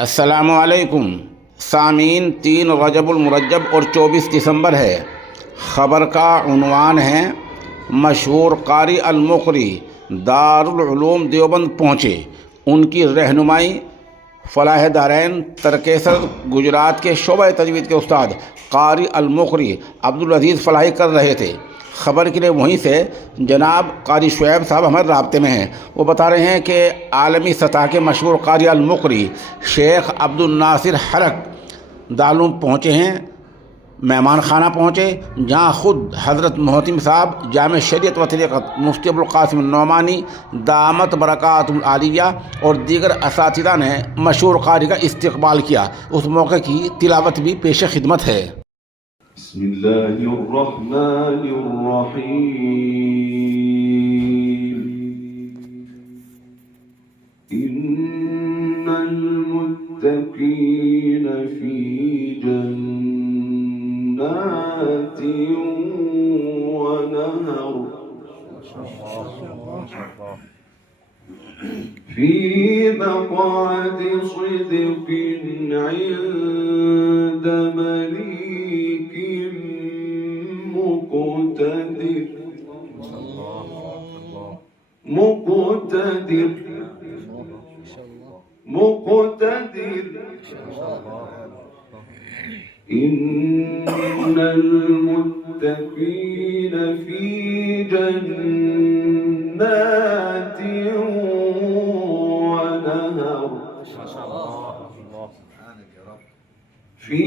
अस्सलामुअलैकुम सामीन। 3 रजबुल मुरज्जब और 24 दिसंबर है। ख़बर का उन्वान है मशहूर कारी अल मुक़री दारुल उलूम देवबंद पहुँचे। उनकी रहनुमाई फ़लाह दारैन तरकेसर गुजरात के शोबा तजवीद के उस्ताद कारी अल मुक़री अब्दुल अज़ीज़ फ़लाही कर रहे थे। ख़बर के लिए वहीं से जनाब कारी शुएब साहब हमारे राब्ते में हैं। वो बता रहे हैं कि आलमी सतह के मशहूर कारी अल मुक़री शेख अब्दुल नासिर हरक दारुल पहुँचे हैं, मेहमान खाना पहुँचे, जहाँ ख़ुद हज़रत मोहतिम साहब जामे शरीयत व तरीक़त मुफ्ती अबुल क़ासिम नौमानी दामत बरकातुल आलिया और दीगर असातिज़ा ने मशहूर कारी का इस्तक़बाल किया। उस मौके की तिलावत भी पेश खिदमत है। बिस्मिल्लाहिर्रहमानिर्रहीम। इन्नल मुत्तक़ीन फी जन्नातिन व नहर फी मक़अदि सिद्क़िन इन्द मलीकिन मुक़तदिर। इन्नल मुत्तक़ीन फी जन्नातिन व नहर फी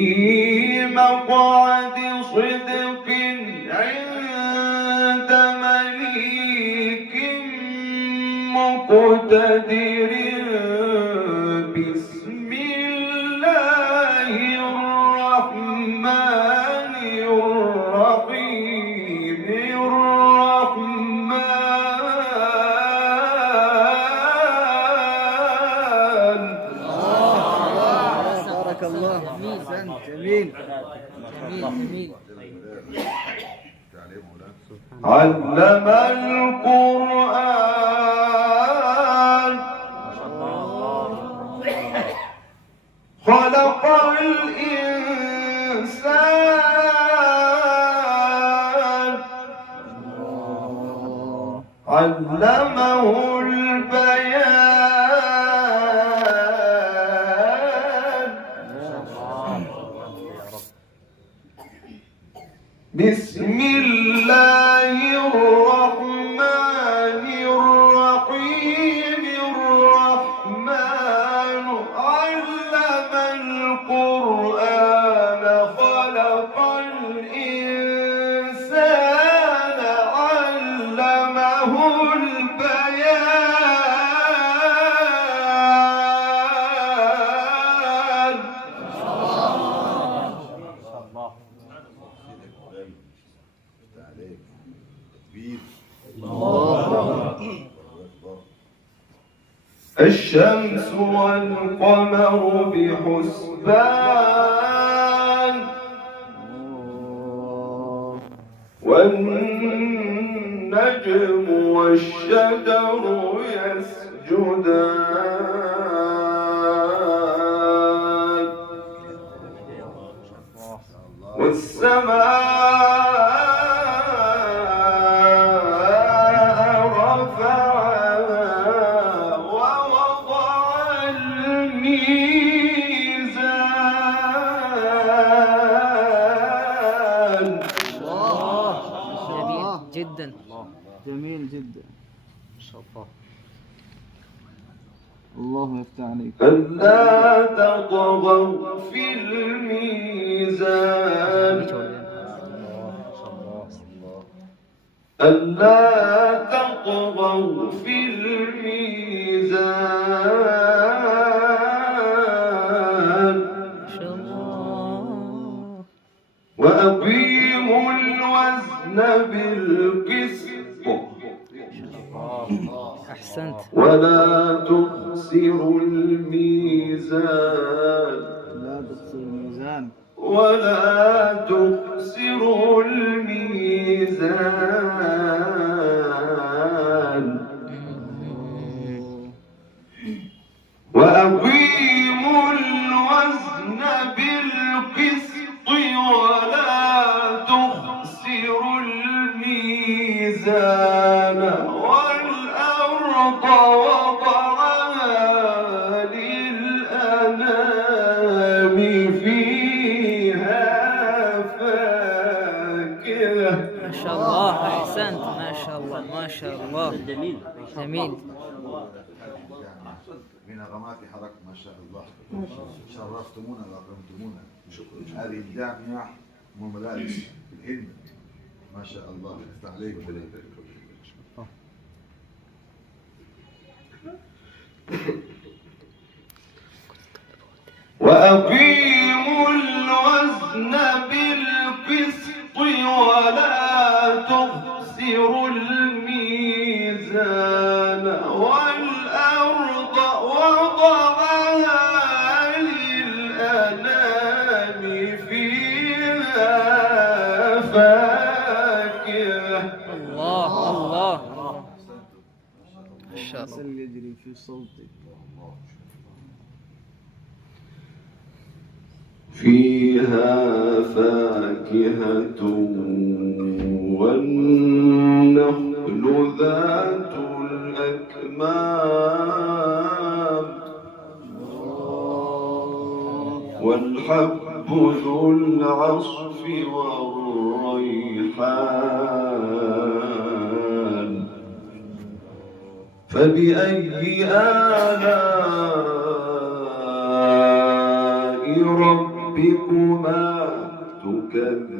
मक़अदि सिद्क़िन इन्द मलीकिन मुक़तदिर। علم القرآن خلق الإنسان علمه البيان. بسم الله الرحمن الرحيم. الرحمن علم القرآن خلق الإنسان علمه البيان. الشمس والقمر بحسبان والنجم والشجر يسجدان والسماء جدا جميل جدا ما شاء الله. الله يفتح عليك. ألا تطغوا في الميزان. ألا تطغوا في الميزان وأقيموا الوزن بالقسط أحسنت. ولا تخسروا الميزان. ولا تخسروا الميزان وأقيموا ما شاء الله. جميل جميل. بنغمات حركة ما شاء الله. شرفتمونا واكرمتمونا. شكرا. هذه الجامعة والمدارس في الهند ما شاء الله. يفتح عليكم. وأقيموا الوزن بالقسط ولا تخسروا الميزان والأرض وضعها للأنام فيها فاكهة. الله الله ما شاء الله. يجري في صوتك. فيها فاكهة والنخل ذات الأكمام والحب ذو العصف والريحان. فبأي آلاء ربكما تكذبان.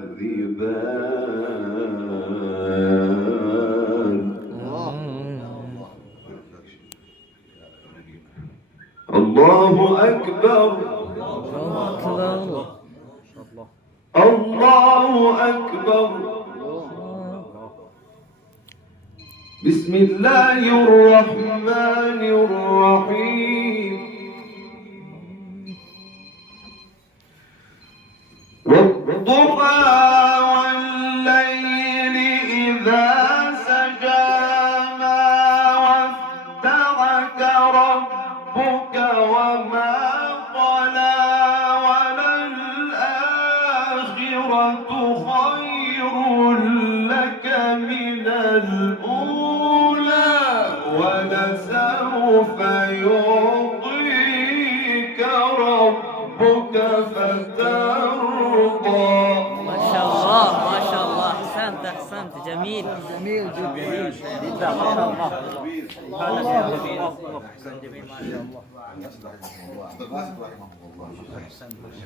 الله أكبر. الله أكبر. بسم الله الرحمن الرحيم. والضحى والليل إذا سجى ما ودعك ربك وما قلى وللآخرة خير لك من الأولى ولسوف يعطيك ربك فترضى. ما شاء الله ما شاء الله. أحسنت أحسنت. جميل جميل جدا. جدا ما شاء الله. جميل ما شاء الله. عبد الباسط رحمه الله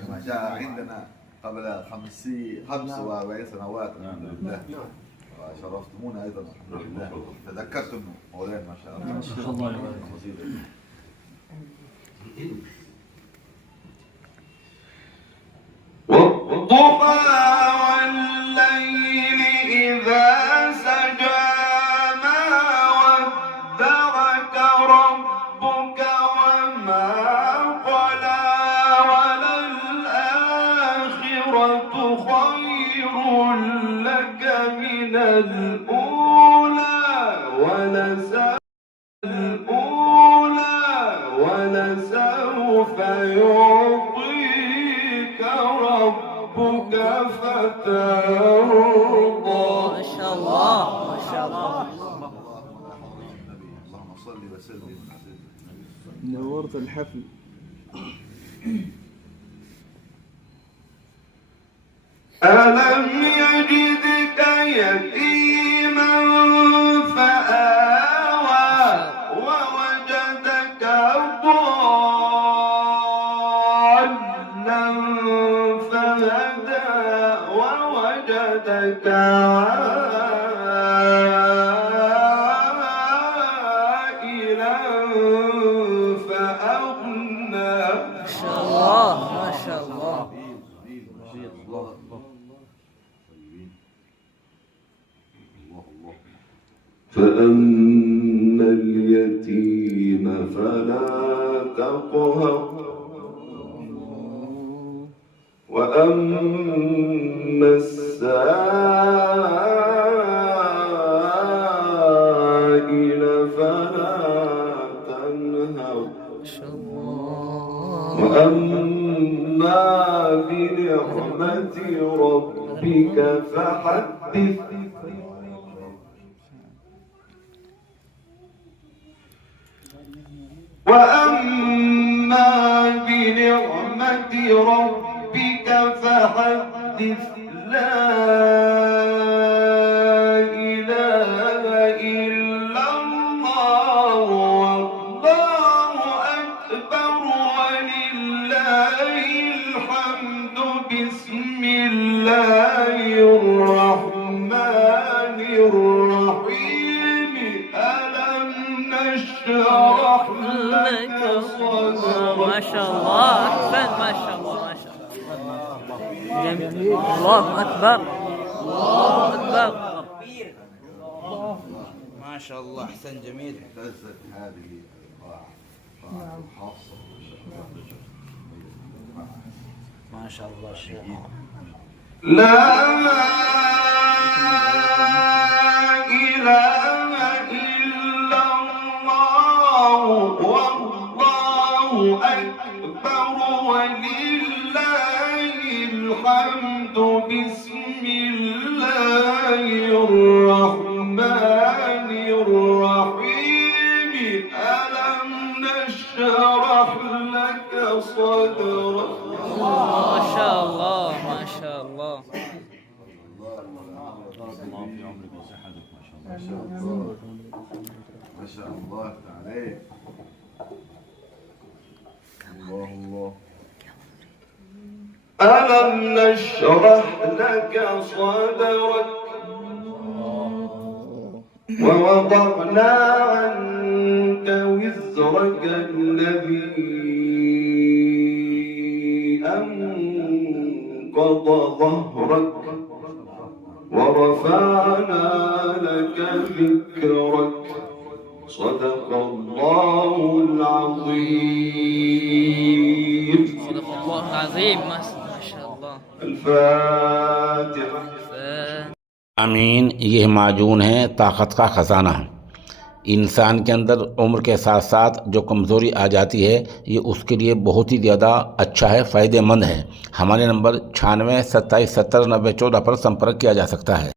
لما جاء عندنا قبل 45 سنوات الحمد لله وشرفتمونا ايضا الحمد لله. تذكرتم مولانا ما شاء الله. والضحى والليل إذا سجى ما ودعك ربك وما قلى وللآخرة خير لك من الأولى ولسوف يعطيك ربك فترضى. ما شاء الله ما شاء الله. اللهم صل وسلم على نورت الحفل. ألم يجدك يتيما فآوى ووجدك ضالا فهدى ووجدك عائلا فأغنى. ما شاء الله ما شاء الله. فأما اليتيم فلا تقهر وأما السائل فلا تنهر وأما بنعمة ربك فحدث. وأما بنعمة ربك فحدث. لا إله بسم الله الرحمن الرحيم ألم نشرح لك صدرك ما شاء الله أحسنت ما شاء الله ما شاء الله جميل الله أكبر الله أكبر ما شاء الله أحسن جميل اهتزت هذه القاعة قاعة الحفص ما شاء الله شيخ لا إله إلا الله والله أكبر ولله الحمد بسم الله الرحمن الرحيم ألم نشرح لك صدرك ما شاء الله ما شاء الله ما شاء الله عليك الله الله ألم نشرح لك صدرك ووضعنا عنك وزرك الذي أنقض ظهرك ورفعنا لك ذكرك صدق الله العظيم صدق الله العظيم ما شاء الله الفاتحة आमीन। यह माजून है ताकत का ख़जाना। इंसान के अंदर उम्र के साथ साथ जो कमज़ोरी आ जाती है ये उसके लिए बहुत ही ज़्यादा अच्छा है, फ़ायदेमंद है। हमारे नंबर 96 27 70 90 14 पर संपर्क किया जा सकता है।